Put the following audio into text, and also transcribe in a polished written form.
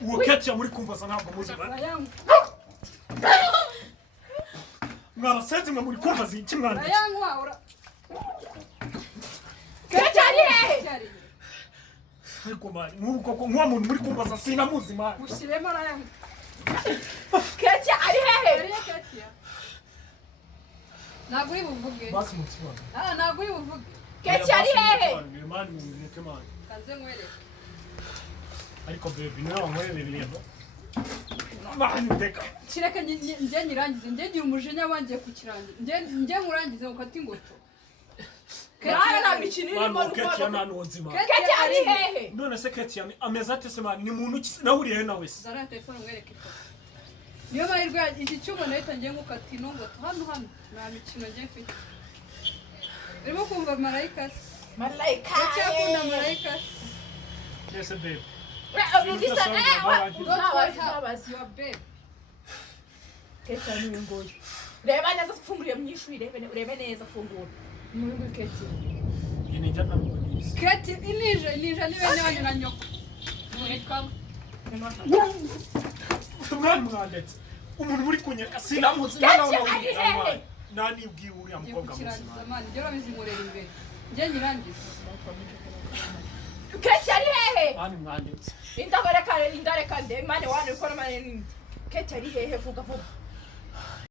uwo Keti muri kumbaza ntabwo muzima mwabasenze mwe muri kumbaza iki mwana Keti ari hehe ariko mani nk'uko nk'uwa muntu muri kumbaza sinamuzi mani usibemo arayangu Keti ari hehe ntabwo uri buvuge basi mutima ntabwo uri buvuge Keti ari hehe mani mumureke mani kaze nkwereke ariko baby nawe wankorere ibintu mani ndeka kireka njye nyirangize njye ngira umujinya wangiye kukirangiza njye nkurangize ukata ingoto Kaya na mikino irimo Keti yananonzima Keti ari hehe none se Keti ameze ate se mani ni muntu ki nahuriye nawe se zara telefone mwereke ifoto niyo mahirwe iki cyuma nahita ngiye ngukata ingoto hano nta mikino ngiye mfite urimo kumva marayika cyakunda marayika yes babe Mugisa uzabazi your babe Keti ari ngoyi reba neza funguriye mnyishuri rebe neza fungura muhingu Keti yine njya ntabwo nizi Keti inije niwe wanyu na nyoko mwitwa mwana mwandetse umuntu muri kunyeka sinamuzi nani ubwiye uriya mukobwa muzima mani njye urabizi nkorera imbere njye nyirangiza Keti ari hehe mani mwandetse indareka nde mane wane ukora mane ninde Keti ari hehe vuga vuga